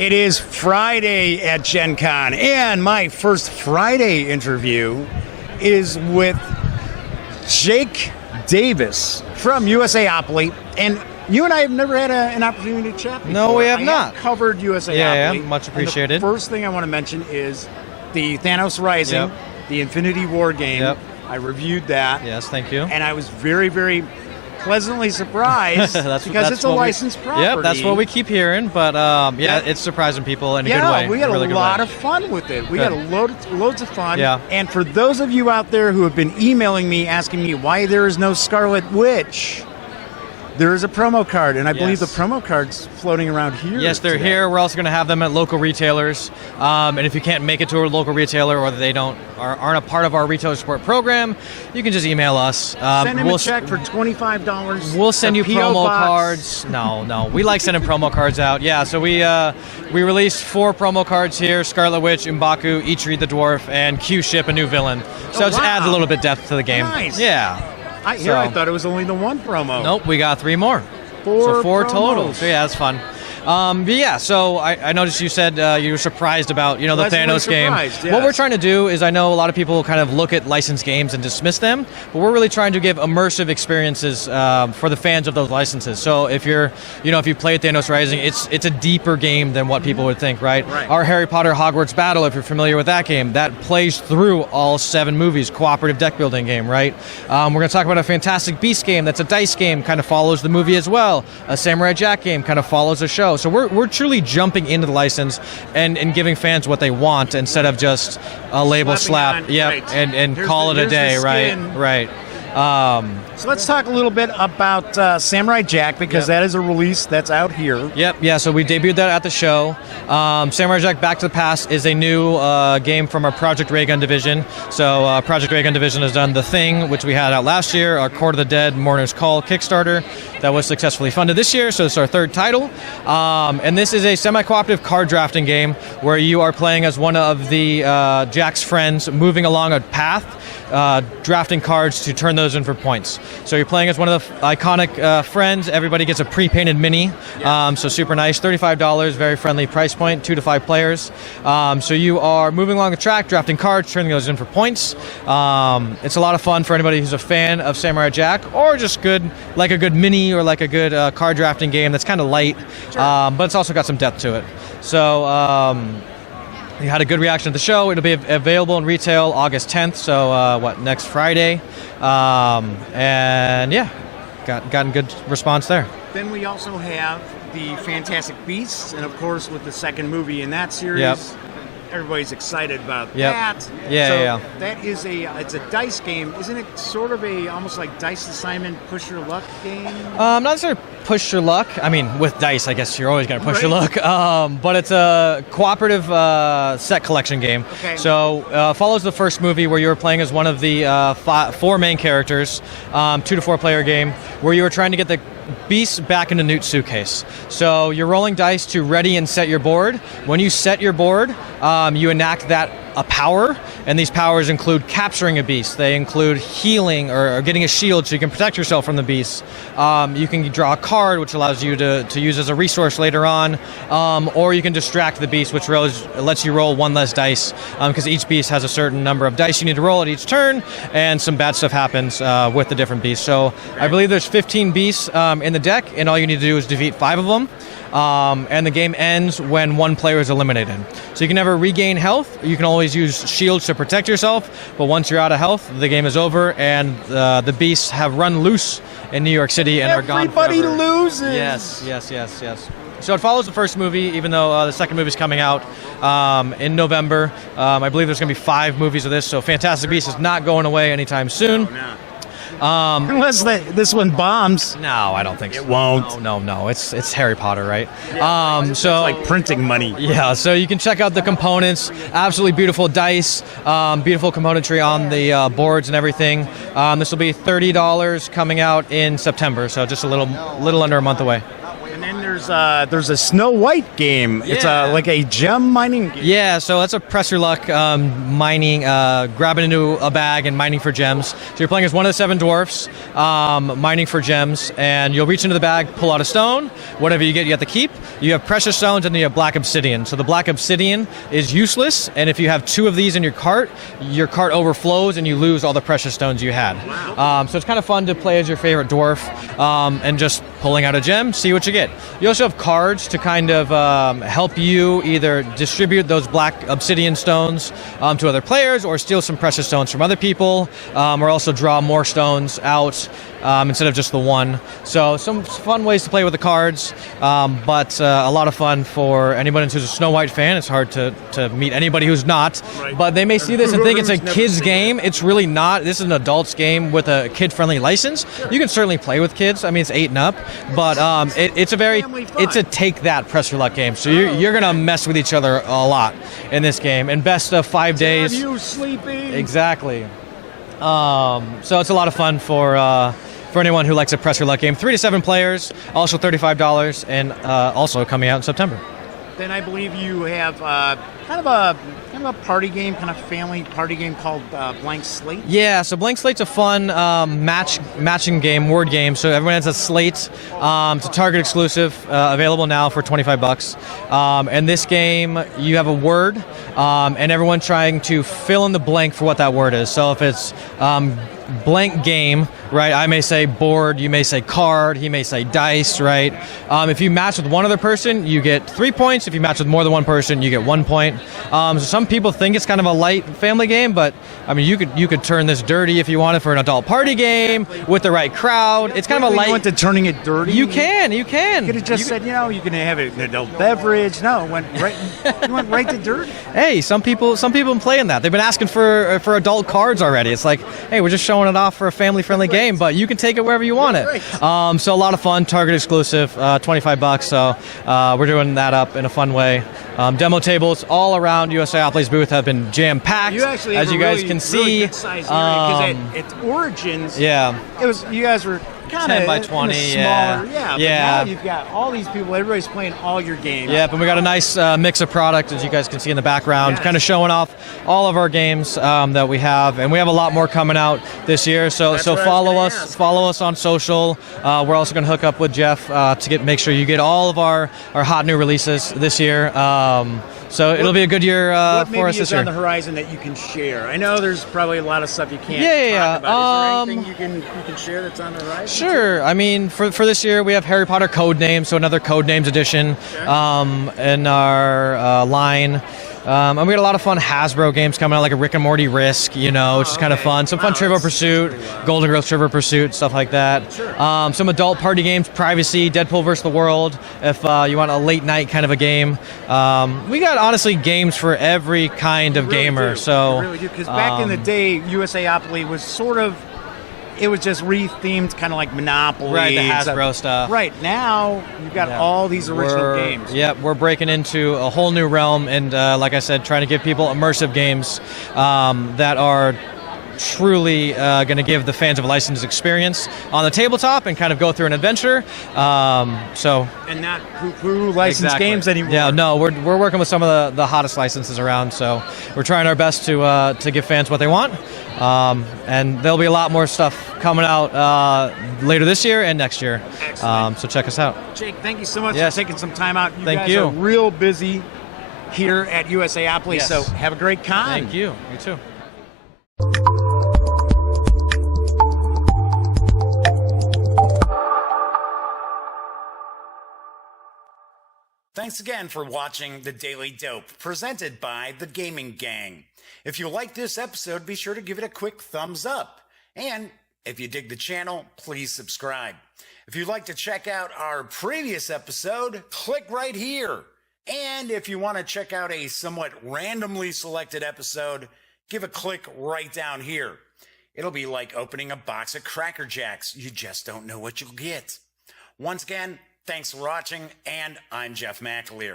It is Friday at Gen Con, and my first Friday interview is with Jake Davis from USAopoly. And you and I have never had an opportunity to chat before. No, we have I not. Have covered USAopoly. Yeah, much appreciated. And the first thing I want to mention is the Thanos Rising, the Infinity War game. Yep. I reviewed that. Yes, thank you. And I was very, very pleasantly surprised because it's a licensed property. Yep, that's what we keep hearing, but it's surprising people in a good way. Yeah, we had really a lot of fun with it. We had loads of fun. Yeah. And for those of you out there who have been emailing me asking me why there is no Scarlet Witch, there is a promo card, and I believe the promo card's floating around here. Yes, they're here. We're also going to have them at local retailers. And if you can't make it to a local retailer or they aren't a part of our retail support program, you can just email us. Send them a check for $25. We'll send you promo box. cards. No. We like sending promo cards out. Yeah, so we released 4 promo cards here: Scarlet Witch, M'Baku, Ichiri the Dwarf, and Q-Ship, a new villain. So it just adds a little bit depth to the game. Nice. Yeah. I thought it was only the one promo. Nope, we got 3 more. 4 total. So yeah, that's fun. So I noticed you said you were surprised about the Thanos game. Yes. What we're trying to do is, I know a lot of people kind of look at licensed games and dismiss them, but we're really trying to give immersive experiences for the fans of those licenses. So if if you played Thanos Rising, it's a deeper game than what people would think, right? Our Harry Potter Hogwarts Battle, if you're familiar with that game, that plays through all 7 movies, cooperative deck building game, right? We're going to talk about a Fantastic Beasts game that's a dice game, kind of follows the movie as well. A Samurai Jack game kind of follows the show. So we're truly jumping into the license and giving fans what they want instead of just a label slap, and call it a day, right? So let's talk a little bit about Samurai Jack, because that is a release that's out here. So we debuted that at the show. Samurai Jack Back to the Past is a new game from our Project Raygun division. So Project Raygun division has done The Thing, which we had out last year, our Court of the Dead, Mourner's Call Kickstarter that was successfully funded this year, so it's our 3rd title. And this is a semi-cooperative card drafting game where you are playing as one of the Jack's friends moving along a path, drafting cards to turn those in for points. So you're playing as one of the iconic friends. Everybody gets a pre-painted mini, so super nice. $35, very friendly price point, 2 to 5 players. So you are moving along the track, drafting cards, turning those in for points. It's a lot of fun for anybody who's a fan of Samurai Jack, or just a good mini or like a good card drafting game that's kind of light, but it's also got some depth to it. So we had a good reaction at the show. It'll be available in retail August 10th, so next Friday. Gotten good response there. Then we also have the Fantastic Beasts, and of course with the second movie in that series, everybody's excited about that. That is it's a dice game. Isn't it sort of almost like Dice Assignment, Push Your Luck game? Not necessarily push your luck. I mean, with dice, I guess you're always going to push your luck. But it's a cooperative set collection game. Okay. So follows the first movie where you were playing as one of the 4 main characters, 2 to 4 player game, where you were trying to get the beasts back into Newt's suitcase. So you're rolling dice to ready and set your board. When you set your board, you enact a power, and these powers include capturing a beast. They include healing or getting a shield so you can protect yourself from the beast. You can draw a card, which allows you to use as a resource later on, or you can distract the beast, which lets you roll 1 less dice, because each beast has a certain number of dice you need to roll at each turn, and some bad stuff happens with the different beasts. So I believe there's 15 beasts in the deck, and all you need to do is defeat 5 of them. And the game ends when 1 player is eliminated. So you can never regain health. You can always use shields to protect yourself, but once you're out of health, the game is over, and the beasts have run loose in New York City and are gone forever. Everybody loses! Yes. So it follows the first movie, even though the second movie is coming out in November. I believe there's going to be 5 movies of this, so Fantastic Beasts is not going away anytime soon. Unless this one bombs. No, I don't think so. It won't. No. It's Harry Potter, right? It's like printing money. Yeah, so you can check out the components. Absolutely beautiful dice, beautiful componentry on the boards and everything. This will be $30 coming out in September, so just a little under a month away. And then there's a Snow White game. It's like a gem mining game. Yeah, so that's a press your luck mining, grabbing into a bag and mining for gems. So you're playing as one of the 7 dwarfs, mining for gems, and you'll reach into the bag, pull out a stone. Whatever you get, you have to keep. You have precious stones, and then you have black obsidian. So the black obsidian is useless, and if you have 2 of these in your cart overflows, and you lose all the precious stones you had. Wow. So it's kind of fun to play as your favorite dwarf, and just pulling out a gem, see what you get. You also have cards to kind of help you either distribute those black obsidian stones to other players, or steal some precious stones from other people, or also draw more stones out instead of just the one. So some fun ways to play with the cards, but a lot of fun for anybody who's a Snow White fan. It's hard to meet anybody who's not, but they may see this and think it's a kid's game. It's really not. This is an adult's game with a kid-friendly license. You can certainly play with kids. I mean, it's 8 and up, but it's a take that press your luck game. So you're gonna mess with each other a lot in this game. And best of 5 days. Have you sleeping? Exactly. So it's a lot of fun for anyone who likes a press your luck game. 3 to 7 players, also $35, and also coming out in September. Then I believe you have kind of a party game, kind of family party game called Blank Slate. Yeah, so Blank Slate's a fun matching game, word game. So everyone has a slate. It's a Target exclusive, available now for $25. And this game, you have a word, and everyone trying to fill in the blank for what that word is. So if it's blank game, right? I may say board, you may say card, he may say dice, right? If you match with one other person, you get 3 points. If you match with more than one person, you get 1 point. So some people think it's kind of a light family game, but I mean, you could turn this dirty if you wanted for an adult party game with the right crowd. It's kind of a light. You went to turning it dirty. You can. You could have just said, you can have an adult beverage. No, you went right to dirty. Hey, some people play in that. They've been asking for adult cards already. It's like, hey, we're just showing it off for a family-friendly game, but you can take it wherever you want it. So a lot of fun, Target exclusive, $25. So we're doing that up in a fun way. Demo tables all around USAopoly's booth have been jam-packed, as you guys can see. Really good size area, because at its origins, you guys were kind of 10 by 20, smaller. yeah. But now you've got all these people. Everybody's playing all your games. Yeah, but we got a nice mix of product, as you guys can see in the background, kind of showing off all of our games that we have, and we have a lot more coming out this year. So follow us on social. We're also going to hook up with Jeff to make sure you get all of our hot new releases this year. So it'll be a good year for us this year. What maybe is on the horizon that you can share? I know there's probably a lot of stuff you can't talk about. Is there anything you can share that's on the horizon? Sure. I mean, for this year, we have Harry Potter Codenames, so another Codenames edition in our line. And we got a lot of fun Hasbro games coming out, like a Rick and Morty Risk, which is kind of fun. Some fun Trivial Pursuit, Golden Girls Trivial Pursuit, stuff like that. Sure. Some adult party games, Privacy, Deadpool vs. the World, if you want a late night kind of a game. We got, honestly, games for every kind of gamer. So we really do, because back in the day, USAopoly was sort of, it was just re-themed, kind of like Monopoly. Right, the Hasbro stuff. Right, now you've got all these original games. Yeah, we're breaking into a whole new realm, and like I said, trying to give people immersive games that are truly going to give the fans of a licensed experience on the tabletop and kind of go through an adventure. And not poo-poo licensed games anymore. Yeah, no, we're working with some of the hottest licenses around, so we're trying our best to give fans what they want. And there'll be a lot more stuff coming out later this year and next year. So check us out. Jake, thank you so much for taking some time out. You guys are real busy here at USAopoly, so have a great con. Thank you. You too. Thanks again for watching The Daily Dope, presented by The Gaming Gang. If you like this episode, be sure to give it a quick thumbs up. And if you dig the channel, please subscribe. If you'd like to check out our previous episode, click right here. And if you want to check out a somewhat randomly selected episode, give a click right down here. It'll be like opening a box of Cracker Jacks. You just don't know what you'll get. Once again, thanks for watching, and I'm Jeff McAleer.